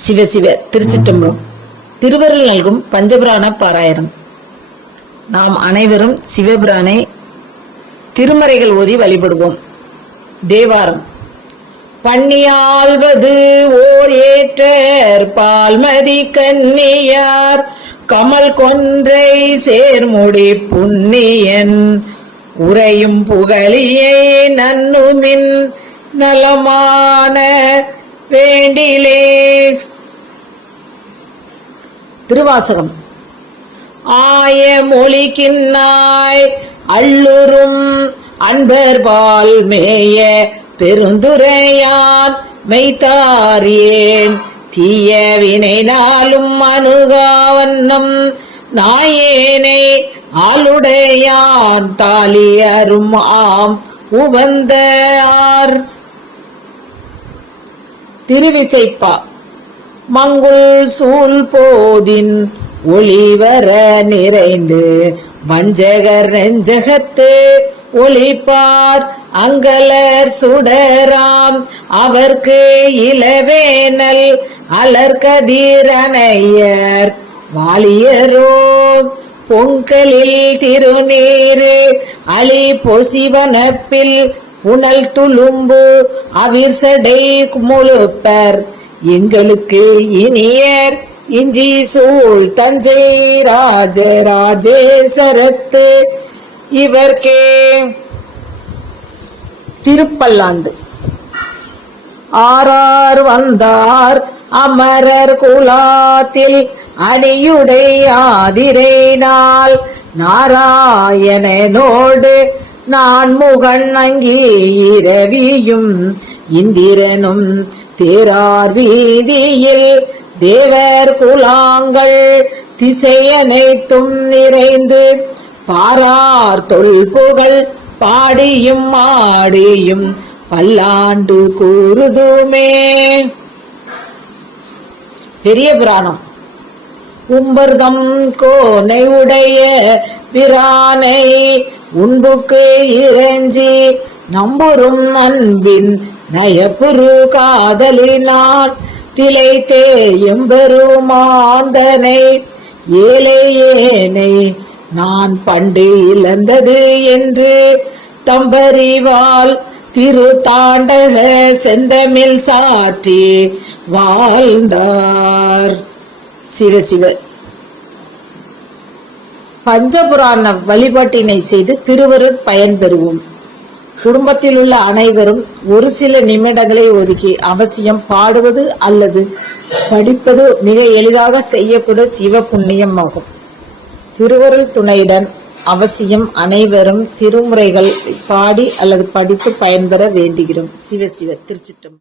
சிவசிவ திருச்சிட்டம்பலம் திருவருள் நல்கும் பஞ்சபுராண பாராயணம். நாம் அனைவரும் சிவபிரானை திருமறைகள் ஓதி வழிபடுவோம். தேவாரம். பண்ணியாள்வது ஓர் ஏற்றர் பால்மதி கன்னியார் கமல் கொன்றை சேர்முடி புண்ணியன் உறையும் புகழியை நன்னுமின் நலமான வேண்டிலே திருவாசகம். ஆய மொழிக்கின்னாய் அள்ளுரும் அன்பர்பால் மேய பெருந்துரையான் மெய்தாரியேன் தீய வினைனாலும் அணுகாவண்ணம் நாயேனை ஆளுடையான் தாலியரும் ஆம் உவந்த திருவிசைப்பா. மங்குள் சூழ் போதின் ஒளிவர நிறைந்து வஞ்சகர் நெஞ்சகத்து ஒளிப்பார் அங்கலர் சுடராம். அவர்க்கு இளவேனல் அலர்கதிரணையர் வாலியரோ. பொங்கலில் திருநீரு அலி பொசிவனப்பில் புனல் துளும்பு அவிர்சடை முழுப்பர். எங்களுக்கு இனியர். இஞ்சி சூழ் தஞ்சை ராஜ ராஜேசரத்து. இவர்கே திருப்பல்லாண்டு ஆறார் வந்தார் அமரர் குலாத்தில். அணியுடை ஆதிரை நாள். நாராயணனோடு நான் முகன் அங்கே இரவியும். இந்திரனும் தேரார் வீதியில் தேவர் குலாங்கள் திசையனைத்தும் நிறைந்து பாரார் தொல்புகழ் பாடியும் ஆடியும் பல்லாண்டு கூறுதுமே. பெரிய பிராணம். உம்பர்தம் கோனை உடைய பிரானை உண்புக்கு இறைஞ்சி நம்புறும் அன்பின் நயப்புரு காதலினான். திளைத்தே எம்பெருமாந்தனை. ஏழை ஏனை நான் பண்டு இழந்தது என்று. தம்பறிவால் திரு தாண்டக செந்தமிழ் சாற்றி வாழ்ந்தார். சிவசிவ பஞ்சபுராண வழிபாட்டினை செய்து திருவருட் பயன் பெறுவோம் குடும்பத்தில் உள்ள அனைவரும் ஒரு சில நிமிடங்களை ஒதுக்கி அவசியம் பாடுவது அல்லது படிப்பது மிக எளிதாக செய்யக்கூடிய சிவ புண்ணியம் ஆகும். திருவருள் துணையுடன் அவசியம் அனைவரும் திருமுறைகள் பாடி அல்லது படித்து பயன்பெற வேண்டுகிறோம். சிவ சிவ திருச்சிட்டம்